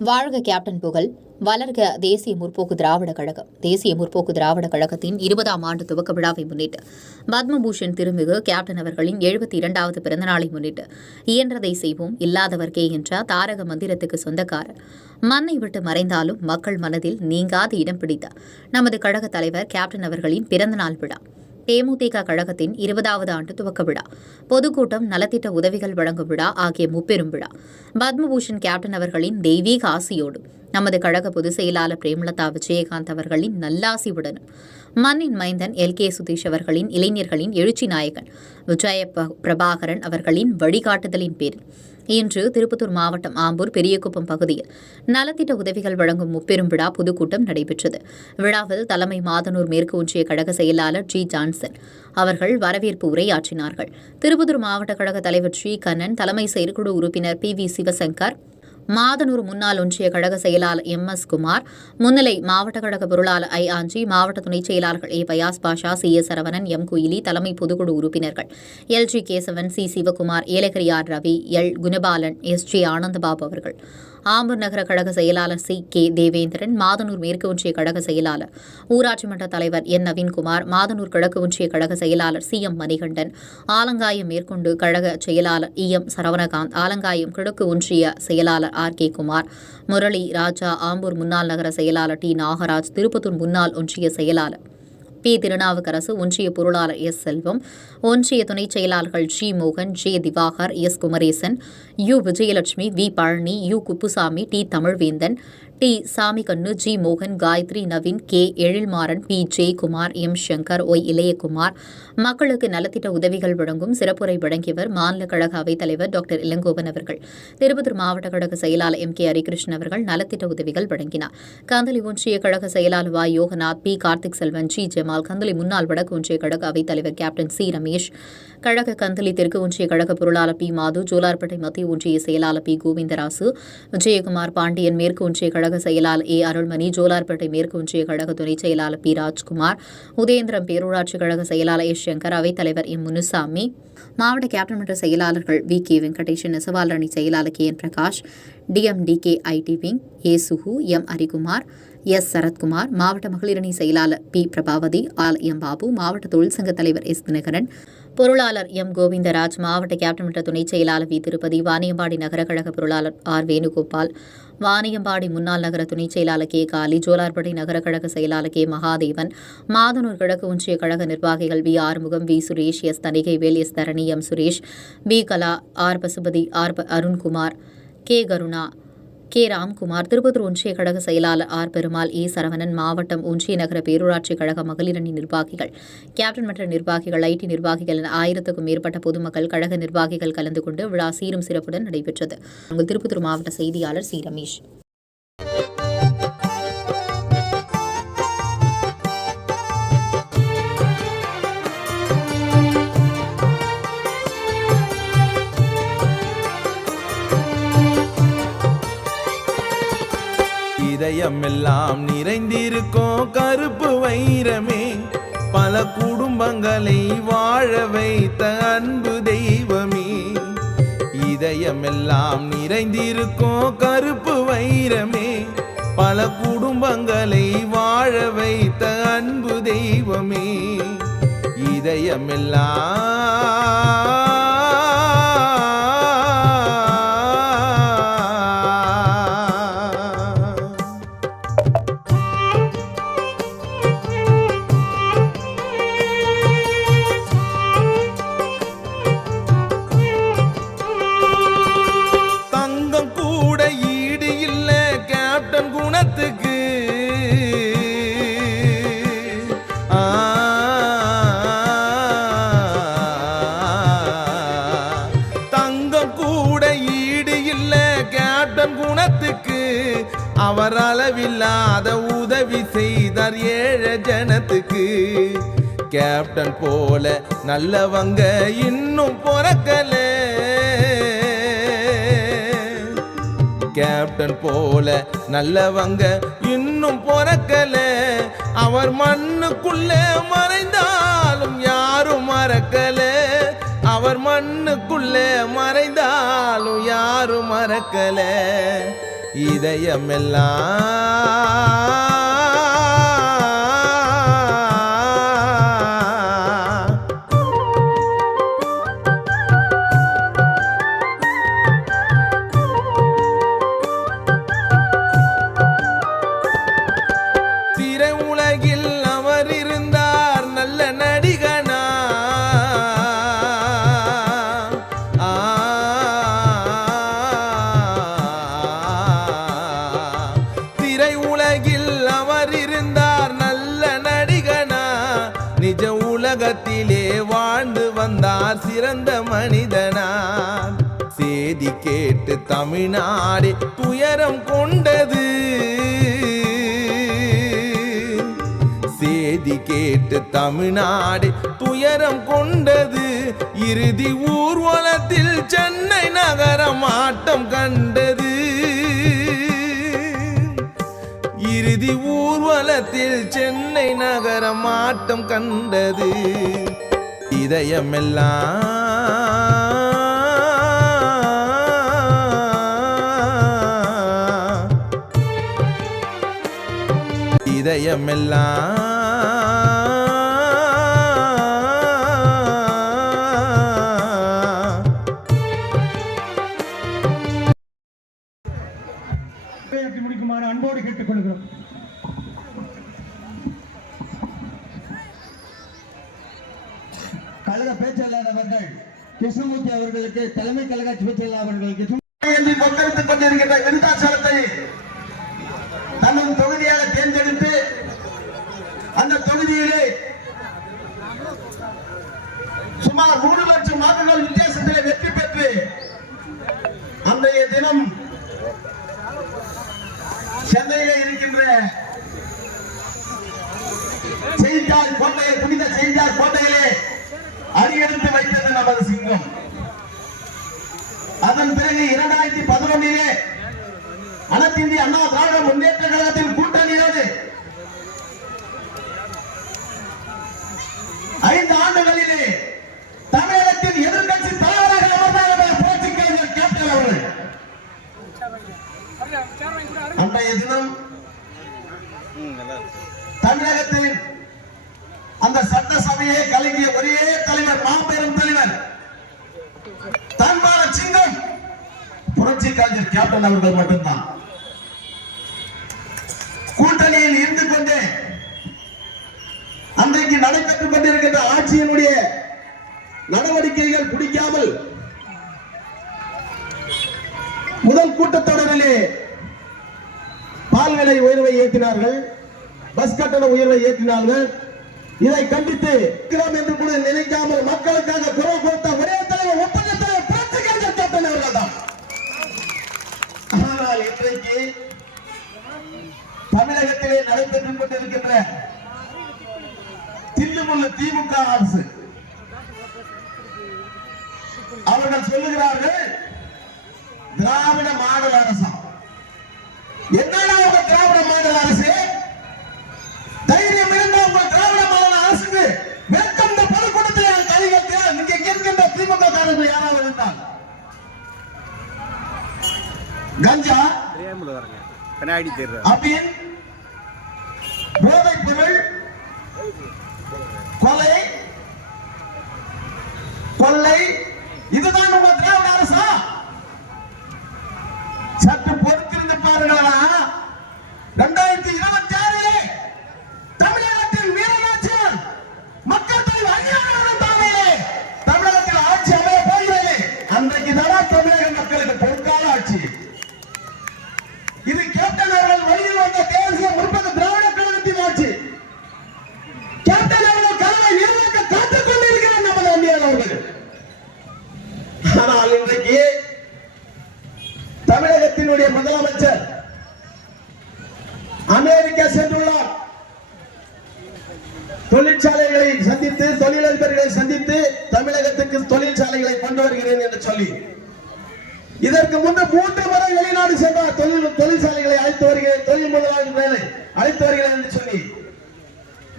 வாழ்க கேப்டன் புகழ், வளர்க தேசிய முற்போக்கு திராவிட கழகம். தேசிய முற்போக்கு திராவிட கழகத்தின் 20ஆம் ஆண்டு துவக்க விழாவை முன்னிட்டு பத்மபூஷன் திருமிகு கேப்டன் அவர்களின் 72வது பிறந்தநாளை முன்னிட்டு இயன்றதை செய்வோம், இல்லாதவர்க்கே என்ற தாரக மந்திரத்துக்கு சொந்தக்காரர், மண்ணை விட்டு மறைந்தாலும் மக்கள் மனதில் நீங்காது இடம் பிடித்த நமது கழக தலைவர் கேப்டன் அவர்களின் பிறந்தநாள் விழா, தேமுதிக கழகத்தின் 20வது ஆண்டு துவக்க விழா, பொதுக்கூட்டம், நலத்திட்ட உதவிகள் வழங்கும் விழா ஆகிய முப்பெரும் விழா பத்மபூஷன் கேப்டன் அவர்களின் தெய்வீக ஆசியோடு நமது கழக பொதுச் செயலாளர் பிரேமலதா விஜயகாந்த் அவர்களின் நல்லாசியுடனும் மண்ணின் மைந்தன் எல்.கே. சுதீஷ் அவர்களின் இளைஞர்களின் எழுச்சி நாயகன் விஜய பிரபாகரன் அவர்களின் வழிகாட்டுதலின் பேரில் இன்று திருப்பத்தூர் மாவட்டம் ஆம்பூர் பெரியகுப்பம் பகுதியில் நலத்திட்ட உதவிகள் வழங்கும் முப்பெரும் விழா பொதுக்கூட்டம் நடைபெற்றது. விழாவில் தலைமை மாதனூர் மேற்கு ஒன்றிய கழக செயலாளர் ஜி. ஜான்சன் அவர்கள் வரவேற்பு உரையாற்றினார்கள். திருப்பத்தூர் மாவட்ட கழக தலைவர் ஜி. கண்ணன், தலைமை செயற்குழு உறுப்பினர் பி. வி. சிவசங்கர், மாதனூர் முன்னாள் ஒன்றிய கழக செயலாளர் எம்.எஸ். குமார், முன்னிலை மாவட்ட கழக பொருளாளர் ஐ. ஆஞ்சி, மாவட்ட துணைச் செயலாளர்கள் A. Fayaz Basha, C. S. Saravanan, M. Kuyili, தலைமை பொதுக்குழு உறுப்பினர்கள் L. G. Kesavan, C. Sivakumar, Yelagiri R. Ravi, L. Gunapalan, S. G. Anandababu அவர்கள், ஆம்பூர் நகர கழக செயலாளர் சி. கே. தேவேந்திரன், மாதனூர் மேற்கு ஒன்றிய கழக செயலாளர் ஊராட்சி மன்ற தலைவர் என். நவீன்குமார், மாதனூர் கிழக்கு ஒன்றிய கழக செயலாளர் சி. எம். மணிகண்டன், ஆலங்காயம் மேற்கொண்டு கழக செயலாளர் இ. எம். சரவணகாந்த், ஆலங்காயம் கிழக்கு ஒன்றிய செயலாளர் ஆர். கே. குமார், முரளி ராஜா, ஆம்பூர் முன்னாள் நகர செயலாளர் டி. நாகராஜ், திருப்பத்தூர் முன்னாள் ஒன்றிய செயலாளர் பி. திருநாவுக்கரசு, ஒன்றிய பொருளாளர் எஸ். செல்வம், ஒன்றிய துணைச் செயலாளர்கள் ஜி. மோகன், J. Diwakar, S. Kumaresan, U. Vijayalakshmi, V. Palani, U. Kuppusamy, T. Tamilvendhan, T. Samikannu, G. மோகன், Gayathri, Naveen, K. Ezhilmaran, P. Jayakumar, M. Shankar, Y. Ilayakumar மக்களுக்கு நலத்திட்ட உதவிகள் வழங்கும் சிறப்புரை வழங்கியவர் மாநில கழக அவைத் தலைவர் டாக்டர் இளங்கோவன் அவர்கள். திருப்பத்தூர் மாவட்ட கழக செயலாளர் எம். கே. ஹரிகிருஷ்ணன் அவர்கள் நலத்திட்ட உதவிகள் வழங்கினார். கந்தளி ஒன்றிய கழக செயலாளர் வா. யோகநாத், பி. கார்த்திக் செல்வன், ஜி. ஜமால், கந்தளி முன்னாள் வடக்கு ஒன்றிய கழக அவைத் தலைவர் கேப்டன் சி. ரமேஷ், கழக கந்தளி தெற்கு ஒன்றிய கழக பொருளாளர் பி. மாது, ஜோலார்பேட்டை மத்திய ஒன்றிய செயலாளர் பி. கோவிந்தராசு, விஜயகுமார் பாண்டியன், மேற்கு ஒன்றிய கழக செயலாளர் ஏ. அருள்மணி, ஜோலார்பேட்டை மேற்கு ஒன்றிய கழக துணைச் செயலாளர் பி. ராஜ்குமார், உதயந்திரம் பேரூராட்சி கழக செயலாளர் எஸ். சங்கர், அவைத் தலைவர் எம். முனுசாமி, மாவட்ட கேப்டன் மன்ற செயலாளர்கள் வி. கே. வெங்கடேசன், நெசவாளர் அணி செயலாளர் K. N. Prakash, DMDK. IT. Wing A. Sugu, M. Harikumar, S. Sarathkumar, மாவட்ட மகளிரணி செயலாளர் P. Prabhavathi, R. M. Babu, மாவட்ட தொழிற்சங்க தலைவர் எஸ். தினகரன், பொருளாளர் எம். கோவிந்தராஜ், மாவட்ட கேப்டன் மன்ற துணைச் செயலாளர் வி. திருப்பதி, வாணியம்பாடி நகர கழக பொருளாளர் ஆர். வேணுகோபால், வாணியம்பாடி முன்னாள் நகர துணைச் செயலாளர் கே. காளி, ஜோலார்பேட்டை நகர கழக செயலாளர் கே. மகாதேவன், மாதனூர் கிழக்கு ஒன்றிய கழக நிர்வாகிகள் V. Arumugam, V. Suresh, S. Thanigaivel, S. Dharani, M. Suresh, P. Kala, R. Pasupathi, R. Arunkumar, K. Karuna, K. Ramkumar, Tiruppattur ஒன்றிய கழக செயலாளர் ஆர். பெருமாள், ஏ. சரவணன், மாவட்டம் ஒன்றிய நகர பேரூராட்சி கழக மகளிரணி நிர்வாகிகள், கேப்டன் மன்ற நிர்வாகிகள், ஐ.டி. நிர்வாகிகள் என 1000க்கும் மேற்பட்ட பொதுமக்கள், கழக நிர்வாகிகள் கலந்து கொண்டு விழா சீரும் சிறப்புடன் நடைபெற்றது. உங்கள் திருப்பத்தூர் மாவட்ட செய்தியாளர் சி. ரமேஷ். இதயமெல்லாம் நிறைந்திருக்கும் கருப்பு வைரமே, பல குடும்பங்களை வாழ வைத்த அன்பு தெய்வமே. இதயமெல்லாம் நிறைந்திருக்கும் கருப்பு வைரமே, பல குடும்பங்களை வாழ வைத்த அன்பு தெய்வமே. இதயமெல்லாம் குணத்துக்கு தங்கம் கூட ஈடு இல்ல கேப்டன் குணத்துக்கு. அவர் அளவில்லாத உதவி செய்தார் ஏழை ஜனத்துக்கு. கேப்டன் போல நல்லவங்க இன்னும் பிறக்கல, கேப்டன் போல நல்லவங்க இன்னும் பிறக்கல. அவர் மண்ணுக்குள்ளே மறைந்தாலும் யாரும் மறக்கல, அவர் மண்ணுக்குள்ளே மறைந்தாலும் யாரும் மறக்கல. இதயமெல்லாம் திரையுலகில் அவர் இருந்தார் நல்ல நடிகனா. திரையுலகில் அவர் இருந்தார் நல்ல நடிகனா. நிஜ உலகத்திலே வாழ்ந்து வந்தார் சிறந்த மனிதனா. செய்தி கேட்டு தமிழ்நாடு துயரம் கொண்டது. செய்தி கேட்டு தமிழ்நாடு துயரம் கொண்டது. இறுதி ஊர்வலத்தில் சென்னை நகரம் ஆட்டம் கண்டது. இறுதி ஊர்வலத்தில் சென்னை நகரம் ஆட்டம் கண்டது. இதயமெல்லாம் முடிக்குமாறு அன்போடு கேட்டுக்கொள்கிறோம். கழக பேச்சாளர்கள் கிருஷ்ணமூர்த்தி அவர்களுக்கு, தலைமை கழக பேச்சாளர் அவர்களுக்கு கொண்டிருத்துக் கொண்டிருக்கின்ற விருத்தாச்சலத்தை தனது தொகுதியாக தேர்ந்தெடுத்து அந்த தொகுதியிலே சுமார் 3 லட்சம் வாக்குகள் வித்தியாசத்திலே வெற்றி பெற்று அன்றைய தினம் சென்னையிலே இருக்கின்ற செய்தியாளர் கோட்டையை, புனித செய்தியாளர் கோட்டையிலே அடியெடுத்து வைத்தது நமது சிங்கம். அதன் பிறகு 2011 அனைத்து இந்திய அண்ணா திராவிட முன்னேற்ற கழகத்தின் கூட்டணியோடு 5 ஆண்டுகளிலே தமிழகத்தின் எதிர்கட்சி தலைவராக அமர்ந்தார் புரட்சிக் கலைஞர் கேப்டன் அவர்கள். அன்றைய தினம் தமிழகத்தின் அந்த சட்டசபையை கலங்கிய ஒரே தலைவர், மாபெரும் தலைவர், தன்மான சிங்கம் புரட்சிக் கலைஞர் கேப்டன் அவர்கள் மட்டும்தான். கூட்டணியில் இருந்து கொண்டு அன்றைக்கு நடைபெற்றுக் கொண்டிருக்கின்ற ஆட்சியினுடைய நடவடிக்கைகள் பிடிக்காமல் முதல் கூட்டத்தொடரிலே பால் விலை உயர்வை ஏற்றினார்கள், பஸ் கட்டண உயர்வை ஏற்றினார்கள். இதை கண்டித்து என்று கூட நினைக்காமல் மக்களுக்காக குரல் கொடுத்த ஒரே தலைவர் ஒப்பந்தத்தில் புரட்சிக் கலைஞர் கேப்டன் அவர்கள் தான். ஆனால் இன்றைக்கு தமிழகத்திலே நடைபெற்றுக் கொண்டிருக்கின்ற தில்லுமுள்ளு திமுக அரசு, அவர்கள் சொல்லுகிறார்கள் திராவிட மாடல் அரசு. என்னடா உங்க திராவிட மாடல் அரசு? தைரியம் இருந்தா உங்க திராவிட மாடல் அரசுக்கு வெட்கம் பொதுக்கூட்டத்தில் கைகட்டு நீங்க இருக்கின்ற திமுக காரர்கள் யாராவது இருந்தால் கஞ்சா, அபின், போதைப் பொருள், கொள்ளை, இதுதான் உங்க திராவிட அரசா? சற்று பொறுத்திருந்து பாருங்களா. 2026 தமிழகத்தில் வீரநாச்சியார் மக்கள் தலைவர் அணியாளர்கள் தலைமையிலே தமிழகத்தில் ஆட்சி அமைய போகிறது. அன்றைக்கு தான் தமிழக மக்களுக்கு பொற்கால ஆட்சி. இது கேப்டன் அவர்கள் வழியில் வந்த தேசிய முற்போக்கு திராவிட கழகத்தின் ஆட்சி. கேப்டன் அவர்கள் கனவை நிர்வகிக்க காத்துக் கொண்டிருக்கிறார் நமது அந்நியர் அவர்கள். ஆனால் இன்றைக்கு தமிழகத்தினுடைய முதலமைச்சர் அமெரிக்கா சென்றுள்ளார். தொழிற்சாலைகளை சந்தித்து, தொழிலதிபர்களை சந்தித்து தமிழகத்துக்கு தொழிற்சாலைகளை கொண்டு வருகிறேன் என்று சொல்லி, இதற்கு முன்பு 3 முறை வெளிநாடு சென்றார். தொழிற்சாலைகளை அழைத்து வருகிறேன், தொழில் முதலாளிகளை அழைத்து வருகிறேன் என்று சொல்லி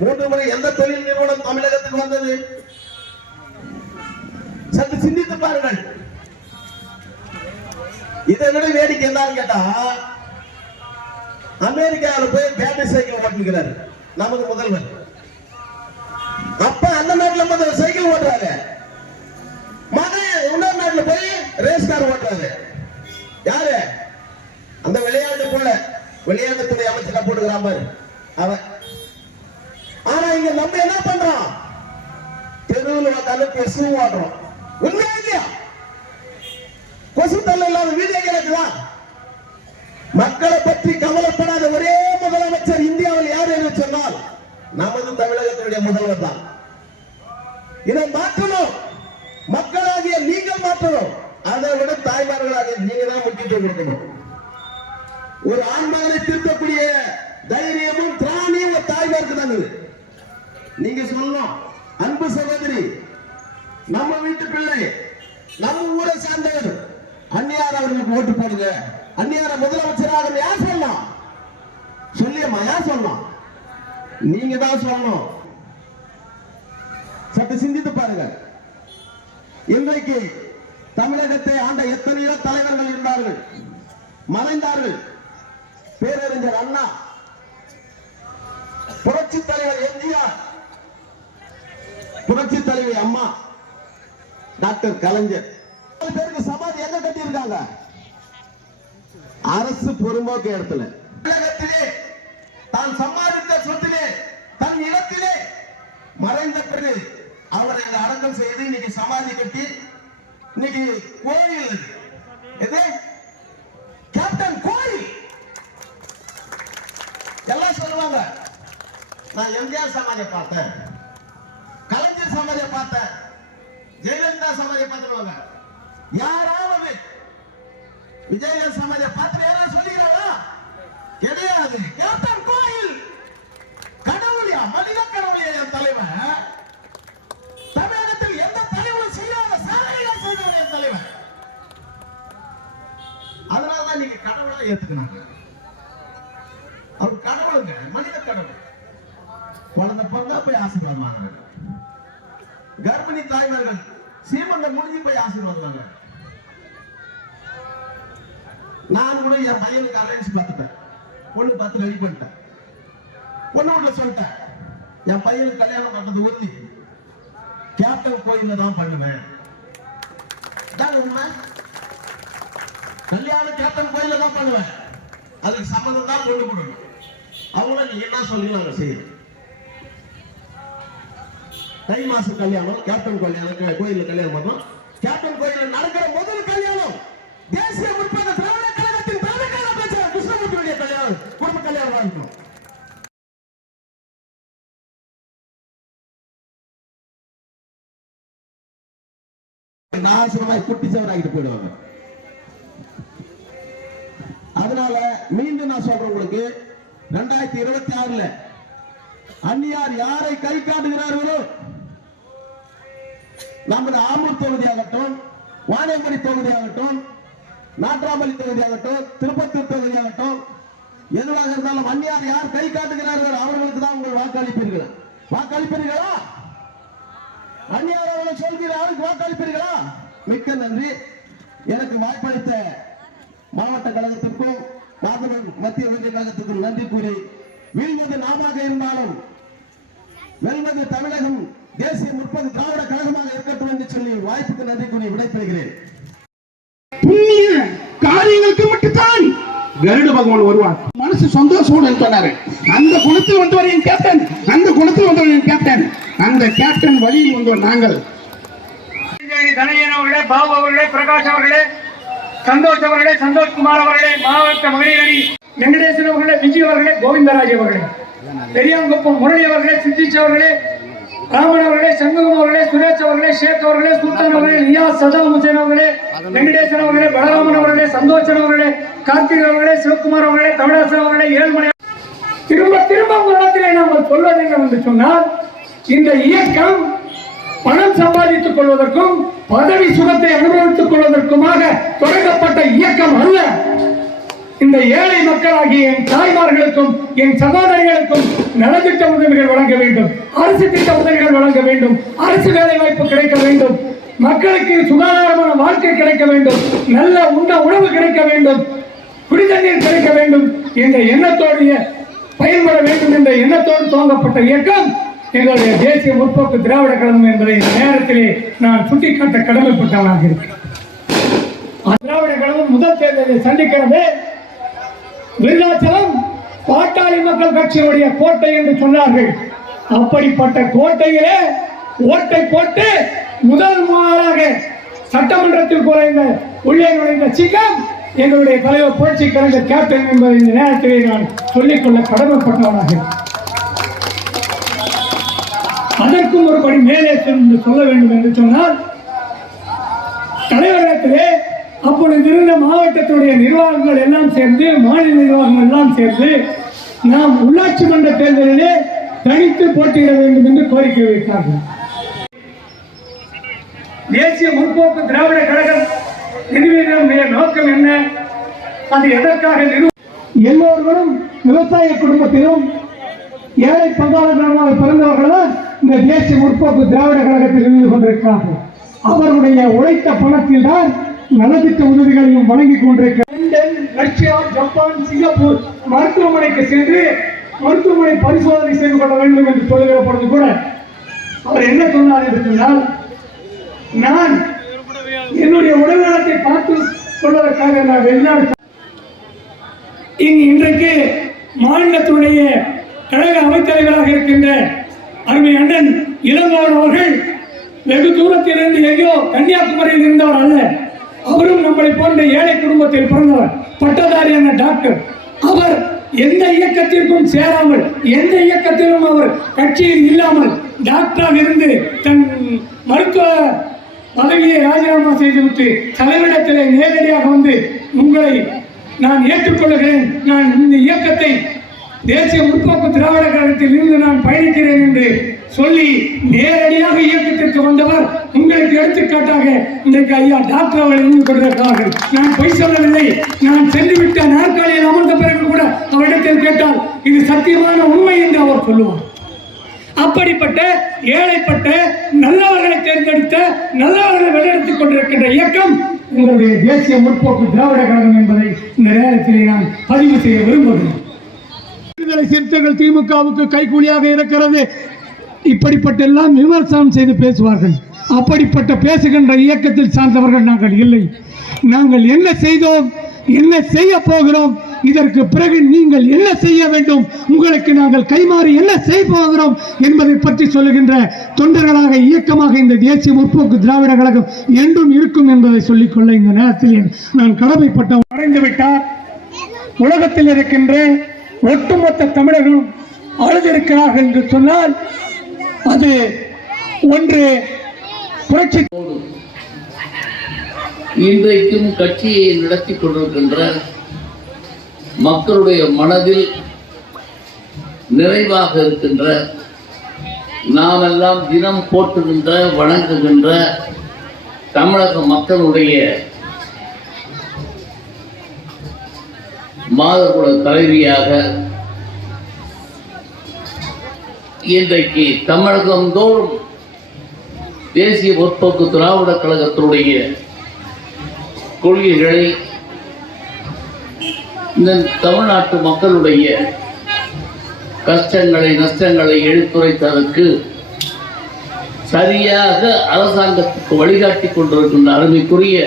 3 முறை எந்த தொழில் நிறுவனம் தமிழகத்துக்கு வந்தது? சற்று சிந்தித்து பாருங்கள். இதை விட வேடிக்கை என்னன்னு கேட்டா, அமெரிக்காவில் போய் பேட்டரி சைக்கிள் ஓட்டிக்கிறாரு நமது முதல்வர். அப்ப அந்த நாட்டுல சைக்கிள் ஓட்டுறாரு, மகன் இன்னொரு நாட்டுல போய் ரேஸ் கார் ஓட்டுறாரு. யாரு? அந்த விளையாட்டுத்துறை அமைச்சர் போட்டுக்கிறான் பாரு அவன். ஆனா இங்க நம்ம என்ன பண்றோம்? தெருவில் உட்காந்து கொசு ஓட்டுறோம். உண்மையா இல்லையா? கொசு தொல்லை இல்லாத வீடியோ இருக்குதான். மக்களை பற்றி கவலைப்படாத ஒரே முதலமைச்சர் இந்தியாவில் யார் என்று சொன்னால் நமது தமிழகத்தினுடைய முதல்வர் தான். இதை மாற்றணும், மக்களாகிய நீங்கள் மாற்றணும். அதை விட தாய்மார்களாக நீங்க தான் முக்கியத்துவம் கொடுக்கணும். ஒரு ஆண்மகனை திருத்தக்கூடிய தைரியமும் திராணியும் ஒரு தாய்மாருக்கு தான். நீங்க சொல்லணும், அன்பு சகோதரி, நம்ம வீட்டு பிள்ளை, நம்ம ஊரை சார்ந்தவர், அந்நியார் அவர்களுக்கு ஓட்டு போடுங்க. அந்நியார முதலமைச்சராக யார் சொல்லலாம்? சொல்லியம்மா, யார் சொல்லலாம்? நீங்க தான் சொல்லணும். சற்று சிந்தித்து பாருங்க. இன்றைக்கு தமிழகத்தை ஆண்ட எத்தனையோ தலைவர்கள் இருந்தார்கள், மறைந்தார்கள். பேரறிஞர் அண்ணா, புரட்சி தலைவர் எம்ஜிஆர், புரட்சி தலைவி அம்மா, டாக்டர் கலைஞர் பேருக்கு சமாதி எங்க கட்டி இருக்காங்க? அரசு பொறும்போக்கு இடத்துல. தமிழகத்திலே தான் சம்பாதித்த சொத்திலே தன் இடத்திலே மறைந்த பிறகு அவரை அடக்கம் செய்து இன்னைக்கு சமாதி கட்டி இன்னைக்கு கோயில், எது கேப்டன் கோயில் எல்லாம் சொல்லுவாங்க. நான் எம்ஜிஆர் சமாதியை பார்த்தேன், கலைஞர் சமாதியை பார்த்தேன், ஜெயலலிதா சமாதியை பார்த்துருவாங்க. யாராவது விஜயகாந்த் சமாதியை பார்த்து யாராவது சொல்லுகிறாரா? கிடையாது. கேப்டன் கோயில் கடவுளியா, மனித கடவுளியா என் தலைவன். தமிழகத்தில் எந்த தலைவரும் செய்யாத சாதனைகள் செய்தவர் என் தலைவன். அதனாலதான் நீங்க கடவுளா ஏத்துக்கினாங்க. அவர் கடவுளுங்க, மனித கடவுள். குழந்தை பிறந்தா போய் ஆசீர்வாதம் வாங்குறாங்க. கர்ப்பிணி தாய்மார்கள் சீமந்தம் முடிஞ்சு போய் ஆசீர்வாதம் வாங்க. நான் கூட என் பையனுக்கு அலைன்ஸ் பார்த்துட்டேன், பொண்ணு பார்த்து ரெடி பண்ணிட்டேன். பொண்ணு வீட்டுல சொல்லிட்டேன், என் பையனுக்கு கல்யாணம் பண்றது உறுதி, கேப்டன் கோயில தான் பண்ணுவேன். உண்மை, கல்யாணம் கேப்டன் கோயில தான் பண்ணுவேன். அதுக்கு சம்மந்தம் தான் பொண்ணு கொடுக்கணும். அவங்கள நீங்க என்ன சொல்லி நாங்க செய்யணும். தை மாசம் கல்யாணம், கேப்டன் கல்யாணம் கோயில கல்யாணம் பண்ணோம். கேப்டன் கோயில நடக்கிற முதல் கல்யாணம் தேசிய முற்போக்கு திராவிட கழகத்தின் தலைமையான அமைச்சர் கிருஷ்ணமூர்த்தியுடைய கல்யாணம், குடும்ப கல்யாணம் இருக்கும். நாசமாய் குட்டிச்சவராகிட்டு போயிடுவாங்க. அதனால மீண்டும் நான் சொல்றேன் உங்களுக்கு, 2026 அந்நியார் யாரை கை காட்டுகிறார்களோ, நமது ஆம்பூர் தொகுதியாகட்டும், வாணியம்படி தொகுதியாகட்டும், நாட்ராம்பள்ளி தொகுதியாகட்டும், திருப்பத்தூர் தொகுதியாகட்டும், எதுவாக இருந்தாலும் அந்நியார் யார் கை காட்டுகிறார்கள் அவர்களுக்கு தான் உங்கள் வாக்களிப்பீர்கள். வாக்களிப்பீர்களா? அந்நியார் அவர்கள் சொல்கிற யாருக்கு வாக்களிப்பீர்களா? மிக்க நன்றி. எனக்கு வாய்ப்பளித்த மாவட்ட கழகத்திற்கும் மத்திய ஒன்றிய கழகத்திற்கும் நன்றி கூறி, வீழ்வது நாமாக இருந்தாலும் வெல்வது தமிழகம் தேசிய முற்போக்கு திராவிட கழகமாக இருக்கட்டும் என்று சொல்லி வாய்ப்புக்கு நன்றி கூறி விடைபெறுகிறேன். புண்ணிய காரியங்களுக்கு மட்டும்தான் கருட பகவான் வருவார். மனசு சந்தோஷம் சொன்னாரு. அந்த குணத்தில் வந்தவர் என் கேப்டன், அந்த குணத்தில் வந்தவர் என் கேப்டன், அந்த கேப்டன் வழியில் வந்தவர் நாங்கள். தனயன் அவர்களே, பாபு அவர்களே, பிரகாஷ் அவர்களே, சந்தோஷ் அவர்களே, சந்தோஷ்குமார் அவர்களே, மாவட்ட மகளிர் அணி வெங்கடேசன் அவர்களே, விஜய் அவர்களே, கோவிந்தராஜ் அவர்களே, பெரியாங்குப்பம் முரளி அவர்களே, சித்திஷ் அவர்களே, ராமன் அவர்களே, சண்முகம் அவர்களே, சுரேஷ் அவர்களே, ஷேக் அவர்களே, சுல்தான் அவர்களே, நியாஸ், சதாம் ஹுசேன் அவர்களே, வெங்கடேசன் அவர்களே, பலராமன் அவர்களே, சந்தோஷன் அவர்களே, கார்த்திக் அவர்களே, சிவகுமார் அவர்களே, தமிழரசன் அவர்களே, ஏழ்மலை. திரும்ப திரும்ப உங்களிடத்திலே நாங்கள் சொல்வது என்னவென்று சொன்னால், இந்த இயக்கம் பணம் சம்பாதித்துக் கொள்வதற்கும் பதவி சுகத்தை அனுபவித்துக் கொள்வதற்குமாக தொடங்கப்பட்ட இயக்கம் அல்ல. இந்த ஏழை மக்களாகிய என் தாய்மார்களுக்கும் என் சகோதரிகளுக்கும் நலத்திட்ட உதவிகள் வழங்க வேண்டும், அரசு திட்ட உதவிகள் வழங்க வேண்டும், அரசு வேலை வாய்ப்பு கிடைக்க வேண்டும், மக்களுக்கு சுகாதாரமான வாழ்க்கை கிடைக்க வேண்டும், நல்ல உண்ண உணவு கிடைக்க வேண்டும், குடிதண்ணீர் கிடைக்க வேண்டும் என்ற எண்ணத்தோடைய பயன்பட வேண்டும் என்ற எண்ணத்தோடு துவங்கப்பட்ட இயக்கம் எங்களுடைய தேசிய முற்போக்கு திராவிட கழகம் என்பதை இந்த நேரத்திலே நான் சுட்டிக்காட்ட கடமைப்பட்டவனாக இருக்கிறேன். திராவிட கழகம் முதல் தேர்தலை சந்திக்கிறது. விருதாச்சலம் பாட்டாளி மக்கள் கட்சியுடைய கோட்டை என்று சொன்னார்கள். அப்படிப்பட்ட கோட்டையிலே ஓட்டை போட்டு முதல் முதலாக சட்டமன்றத்தில் உள்ளே நுழைந்த சிங்கம் எங்களுடைய தலைவர் புரட்சி கலைஞர் கேப்டன் என்பதை இந்த நேரத்திலே நான் சொல்லிக்கொள்ள கடமைப்பட்டவனாக. அதற்கும் ஒருபடி மேலே சென்று சொல்ல வேண்டும் என்று சொன்னால், தலைவரிடத்திலே அப்பொழுது இருந்த மாவட்டத்துடைய நிர்வாகங்கள் எல்லாம் சேர்ந்து, மாநில நிர்வாகங்கள் எல்லாம் சேர்ந்து நாம் உள்ளாட்சி மன்ற தேர்தலிலே தனித்து போட்டியிட வேண்டும் என்று கோரிக்கை வைத்தார்கள். தேசிய முற்போக்கு திராவிட கழகம் நிறுவினுடைய நோக்கம் என்ன, அது எதற்காக எல்லோர்களும் விவசாய குடும்பத்திலும் ஏழை பங்காளர்களாக பிறந்தவர்கள் இந்த தேசிய முற்போக்கு திராவிட கழகத்தில் இருந்து கொண்டிருக்கிறார்கள். அவருடைய உழைத்த பணத்தில் தான் நலத்திட்ட உதவிகளையும் வழங்கிக் கொண்டிருக்கிறார். லண்டன், ரஷ்யா, ஜப்பான், சிங்கப்பூர் மருத்துவமனைக்கு சென்று மருத்துவமனை பரிசோதனை செய்து கொள்ள வேண்டும் என்று சொல்லுகிற பொழுது கூட அவர் என்ன சொன்னார் என்று சொன்னால், நான் என்னுடைய உடல்நலத்தை பார்த்துக் கொள்வதற்காக நான் வெளிநாடு. இன்றைக்கு மாநிலத்துடைய கழக அவைத்தலைவராக இருக்கின்ற அருமை அண்ணன் இளங்கோவன் அவர்கள் வெகு தூரத்திலிருந்து எங்கேயோ கன்னியாகுமரியில் இருந்தவர் அல்ல. அவரும் நம்மளை போன்ற ஏழை குடும்பத்தில் பிறந்தவர், பட்டதாரியான டாக்டர். அவர் எந்த இயக்கத்திற்கும் சேராமல், எந்த இயக்கத்திலும் அவர் கட்சியில் இல்லாமல் டாக்டராக இருந்து தன் மருத்துவ பதவியை ராஜினாமா செய்துவிட்டு தலைவரிடத்திலே நேரடியாக வந்து, உங்களை நான் ஏற்றுக்கொள்கிறேன், நான் இந்த இயக்கத்தை தேசிய முற்போக்கு திராவிட கழகத்தில் இருந்து நான் பயணிக்கிறேன் என்று சொல்லி நேரடியாக இயக்கத்திற்கு வந்தவர். உங்களுக்கு எடுத்துக்காட்டாக இன்றைக்கு ஐயா டாக்டர் அவர்கள் இருந்து கொண்டிருக்கிறார்கள். நான் பொய் சொல்லவில்லை. நான் சென்றுவிட்ட நாற்காலியில் அமர்ந்த பிறகு கூட அவரிடத்தில் கேட்டால் இது சத்தியமான உண்மை என்று அவர் சொல்லுவார். அப்படிப்பட்ட ஏழைப்பட்ட நல்லவர்களை தேர்ந்தெடுத்த நல்லவர்களை வழிநடத்திக் கொண்டிருக்கின்ற இயக்கம் உங்களுடைய தேசிய முற்போக்கு திராவிட கழகம் என்பதை இந்த நேரத்தில் நான் பதிவு செய்ய விரும்புகிறேன். விடுதலை சிறுத்தைகள் திமுகவுக்கு கைக்கூலியாக இருக்கிறது, இப்படிப்பட்டெல்லாம் விமர்சனம் செய்து பேசுவார்கள். அப்படிப்பட்ட பேசுகின்ற இயக்கத்தில் சார்ந்தவர்கள் நாங்கள் இல்லை. நாங்கள் என்ன செய்தோம், என்ன செய்ய போகிறோம், இதற்கு பிறகு நீங்கள் என்ன செய்ய வேண்டும், உங்களுக்கு நாங்கள் கைமாறி என்ன செய்ய போகிறோம் என்பதை பற்றி சொல்லுகின்ற தொண்டர்களாக இயக்கமாக இந்த தேசிய முற்போக்கு திராவிட கழகம் என்றும் இருக்கும் என்பதை சொல்லிக்கொள்ள இந்த நேரத்தில் நான் கடமைப்பட்ட. மறைந்துவிட்டார். உலகத்தில் இருக்கின்ற ஒட்டுமொத்த தமிழர்களும் அழுதிருக்கிறார்கள் என்று சொன்னால் அது ஒன்று புரட்சி. இன்றைக்கும் கட்சியை நடத்தி கொண்டிருக்கின்ற மக்களுடைய மனதில் நிறைவாக இருக்கின்ற, நாமெல்லாம் தினம் போற்றுகின்ற வணங்குகின்ற தமிழக மக்களுடைய மாதகுல தலைவியாக இன்றைக்கு தமிழகம் தோறும் தேசிய முற்போக்கு திராவிட கழகத்தினுடைய கொள்கைகளை இந்த தமிழ்நாட்டு மக்களுடைய கஷ்டங்களை நஷ்டங்களை எடுத்துரைத்ததற்கு சரியாக அரசாங்கத்துக்கு வழிகாட்டி கொண்டிருக்கின்ற அருமைக்குரிய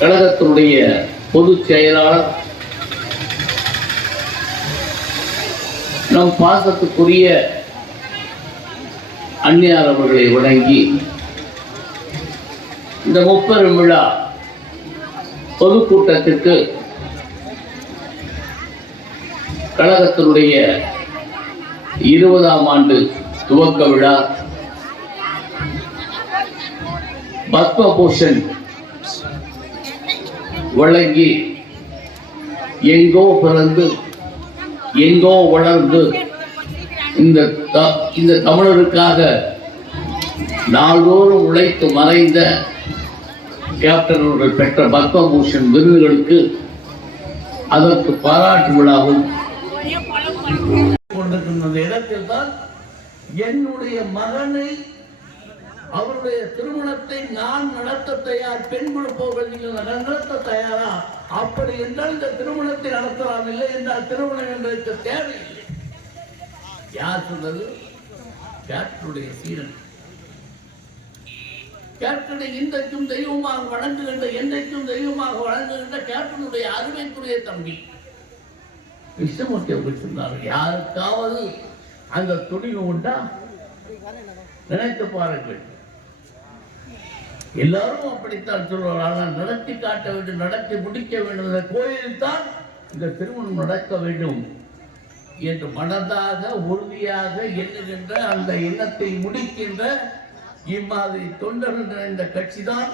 கழகத்தினுடைய பொதுச் செயலாளர், நம் பாசத்துக்குரிய அந்நியார் அவர்களை வணங்கி இந்த முப்பெரும் விழா பொதுக்கூட்டத்திற்கு கழகத்தினுடைய 20ஆம் ஆண்டு துவக்க விழா பத்மபூஷன் வழங்கி எங்கோ பிறந்து எங்கோ வளர்ந்து இந்த தமிழருக்காக நாள்தோறும் உழைத்து மறைந்த கேப்டன் அவர்கள் பெற்ற பத்மபூஷன் விருதுகளுக்கு அதற்கு பாராட்டு விழாவும் கொண்டிருக்கின்ற இடத்தில் தான் என்னுடைய மகனை அவருடைய திருமணத்தை நான் நடத்த தயார், பெண் கொடுப்பவர்கள் நீங்கள் நடத்த தயாரா? அப்படி என்றால் இந்த திருமணத்தை நடத்தலாம், இல்லை என்றால் திருமணம் என்பதற்கு தேவையில்லை. யார் சொன்னது? கேப்டனுடைய சீரன். கேப்டனை இன்றைக்கும் தெய்வமாக வழங்குகின்ற, என்றைக்கும் தெய்வமாக வழங்குகின்ற கேப்டனுடைய அருமைக்குரிய தம்பி கிருஷ்ணமூர்த்தி அவர்கள் சொன்னார், யாருக்காவது அந்த துணிவு உண்டா? நினைத்து பாருங்கள். எல்லாரும் அப்படித்தான் சொல்வார். ஆனால் நடத்தி காட்ட வேண்டும், நடத்தி முடிக்க வேண்டும். இந்த கோயிலில் தான் இந்த திருமணம் நடக்க வேண்டும் என்று மனதாக உறுதியாக எண்ணுகின்ற, அந்த எண்ணத்தை முடிக்கின்ற இம்மாதிரி தொண்டர்கள் நிறைந்த கட்சி தான்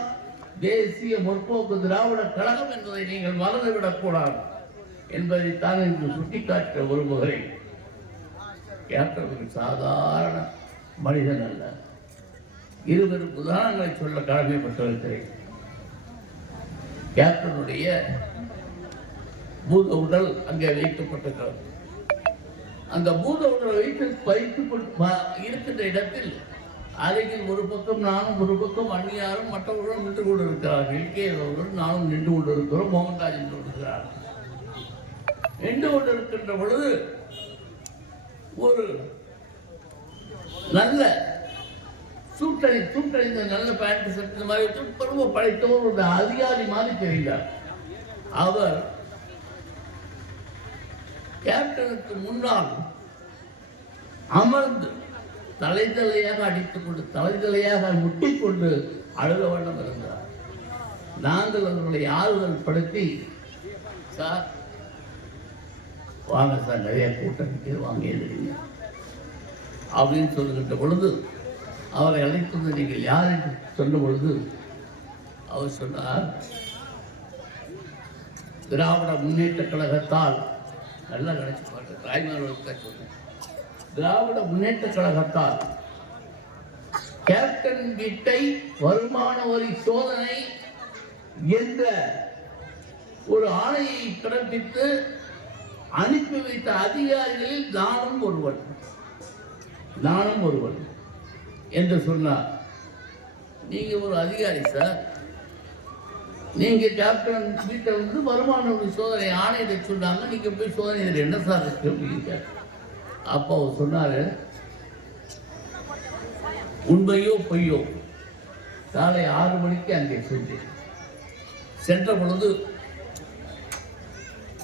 தேசிய முற்போக்கு திராவிட கழகம் என்பதை நீங்கள் மறந்துவிடக் கூடாது என்பதைத்தான் இன்று சுட்டிக்காட்ட விரும்புகிறேன். கேப்டன் சாதாரண மனிதன் அல்ல. இருவரு உதாரணங்களை சொல்ல கடமைப்பட்டிருக்கிறேன். கேப்டனுடைய பூத உடல் அங்கே வைக்கப்பட்டிருக்கிறது. அந்த பூத உடலை வைத்து இருக்கின்ற இடத்தில் அருகில் ஒரு பக்கம் நானும், ஒரு பக்கம் அந்நியாரும், மற்றவர்களும் நின்று கொண்டிருக்கிறார்கள். கே அவர்கள் நானும் நின்று கொண்டிருக்கிறோம், மோகன்ராஜ் நின்று கொண்டிருக்கிறார்கள். நின்று கொண்டிருக்கின்ற பொழுது ஒரு நல்ல சூட்டணிந்த நல்ல பேண்ட் சட்டை மாதிரி பருவ படைத்தவர் ஒரு அதிகாரி மாதிரி தெரிந்தார். அவர் கேப்டனுக்கு முன்னால் அமர்ந்து தலையாக அடித்துக் கொண்டு, தலையாக முட்டிக்கொண்டு அழுக வண்ணம் இருந்தார். நாங்கள் அவர்களை ஆறுதல் படுத்தி, சார் வாங்க சார், நிறைய கூட்டத்துக்கு வாங்க எழுதுறீங்க அப்படின்னு சொல்லுகின்ற பொழுது, அவரை அழைத்து நீங்கள் யார் என்று சொன்ன பொழுது அவர் சொன்னார், திராவிட முன்னேற்ற கழகத்தால், நல்லா நினைச்சு பாருங்க, தாய்மார்களுக்கு சொன்னேன், திராவிட முன்னேற்ற கழகத்தால் கேப்டன் வீட்டை வருமான வரி சோதனை என்ற ஒரு ஆணையை பிறப்பித்து அனுப்பி வைத்த அதிகாரிகளில் நானும் ஒருவன் என்று சொன்னார். நீங்க ஒரு அதிகாரி சார், நீங்க கேப்டன் வீட்டை வந்து வருமான வரி சோதனை ஆணையத்தை சொன்னாங்க, நீங்க போய் சோதனை இதில் என்ன சார் இருக்கு? அப்போ அவர் சொன்னாரு, உண்மையோ பொய்யோ காலை 6 மணிக்கு அங்கே சென்ற பொழுது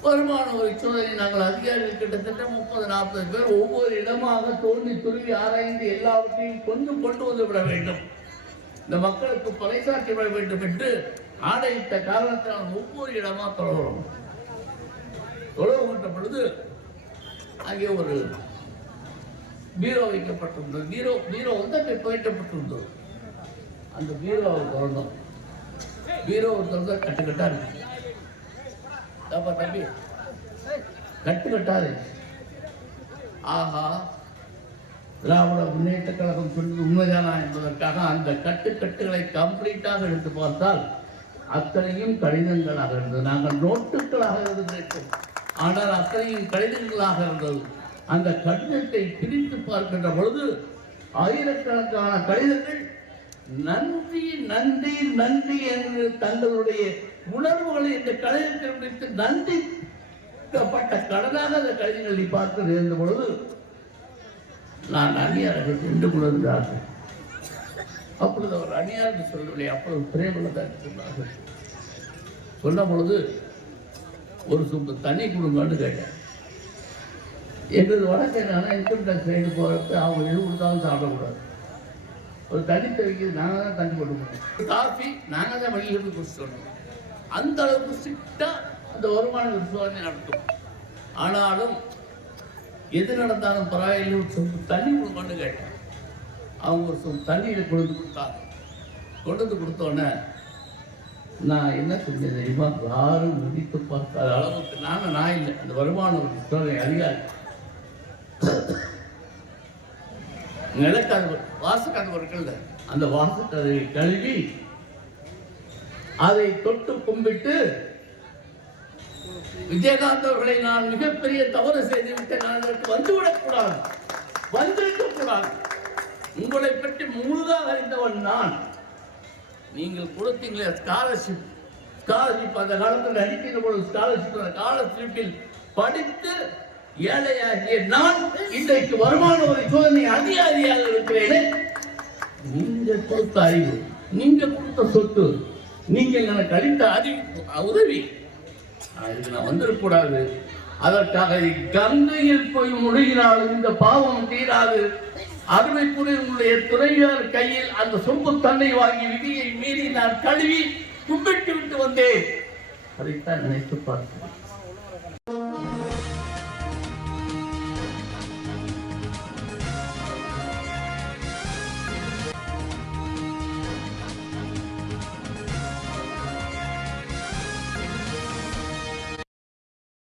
வருமான வரி சோதனை நாங்கள் அதிகாரிகள் கிட்டத்தட்ட 30-40 பேர் ஒவ்வொரு இடமாக தோண்டி துருவி ஆராய்ந்து எல்லாவற்றையும் கொண்டு வந்து விட வேண்டும், இந்த மக்களுக்கு பறைசாற்றி விட வேண்டும் என்று ஆணையிட்ட காரணத்தால் ஒவ்வொரு இடமா தொடரும் கொண்ட பொழுது அங்கே ஒரு பீரோ வைக்கப்பட்டிருந்தது. பீரோ வந்து அங்கே துவைக்கப்பட்டிருந்தது. அந்த பீரோவை திறந்தோம். பீரோவை திறந்தா கட்டுக்கட்டா இருக்கு. தம்பி கட்டுக்கட்டாது. ஆஹா, திராவிட முன்னேற்ற கழகம் சொல்வது உண்மைதானா என்பதற்காக அந்த கட்டுகளை கம்ப்ளீட்டாக எடுத்து பார்த்தால் அத்தனையும் கடிதங்களாக இருந்தது. நாங்கள் நோட்டுகளாக இருந்தது, ஆனால் அத்தனையும் கடிதங்களாக இருந்தது. அந்த கடிதத்தை பிரித்து பார்க்கின்ற பொழுது ஆயிரக்கணக்கான கடிதங்கள் நன்றி நன்றி நன்றி என்று தங்களுடைய உணர்வுகளை இந்த கடிதத்தில் பிடித்து நன்றிப்பட்ட கடனாக அந்த கடிதங்களை பார்த்து இருந்த பொழுது நான் அந்நியார்கள் நின்று கொண்டிருந்தார்கள். அப்பொழுது அவர் அந்நியாருக்கு சொல்லவில்லை, அப்பொழுது பிரேமலதான் சொன்னார்கள். சொன்ன பொழுது ஒரு சொம்பு தண்ணி கொடுங்கன்னு கேட்டேன். எங்களது வழக்கு என்னன்னா, இன்கம் டேக்ஸ் ரைடு போகிறப்ப அவங்க எது கொடுத்தாலும் சாப்பிடக்கூடாது. ஒரு தண்ணி தவிக்கிறது நாங்கள் தான் தண்ணி கொடுக்கணும், காஃபி நாங்கள் தான் வெளியிலிருந்து குடிச்சிட்டு வரணும். அந்த அளவுக்கு ஸ்ட்ரிக்டாக அந்த வருமான வரி சோதனை நடத்தும். ஆனாலும் எது நடந்தாலும் பரவாயில்லை, ஒரு சொம்பு தண்ணி கொடுக்கணும்னு கேட்டேன். அவங்க ஒரு சொம்பு தண்ணியில் கொண்டு கொடுத்தோன்னே நான் என்ன செஞ்சேன் தெரியுமா? யாரும் முடித்து பார்க்காத அளவுக்கு நான் இல்லை, அந்த வருமான வரி சோதனை அதிகாரி நிலக்கதவு வாசக்கதவர்கள் அந்த வாசக்கதவை கழுவி அதை தொட்டு கும்பிட்டு, விஜயகாந்த் அவர்களை நான் மிகப்பெரிய தவறு செய்துவிட்டு நான் வந்திருக்கக்கூடாது, உங்களை பற்றி முழுதாக அறிந்தவன் நான். நீங்கள் கொடுத்தீங்களே ஸ்காலர்ஷிப் அந்த காலத்தில் அடிக்கிற பொழுது ஸ்காலர்ஷிப்பில் படித்து ஏழையாகிய நான் இன்றைக்கு வருமான வரி சோதனை அதிகாரியாக இருக்கிறேன். நீங்க கொடுத்த அறிவு, நீங்க கொடுத்த சொத்து, நீங்கள் எனக்கு அளித்த உதவி, அதுக்கு நான் வந்துடக்கூடாது. அதற்காக கங்கையில் போய் முழுகினாலும் இந்த பாவம் தீராது. அருமைக்குரிய உங்களுடைய துறையார் கையில் அந்த சொம்பு தன்னை வாங்கி விதியை மீறி நான் கழுவி கும்பிட்டு விட்டு வந்தேன். அதைத்தான் நினைத்து பார்த்தேன்.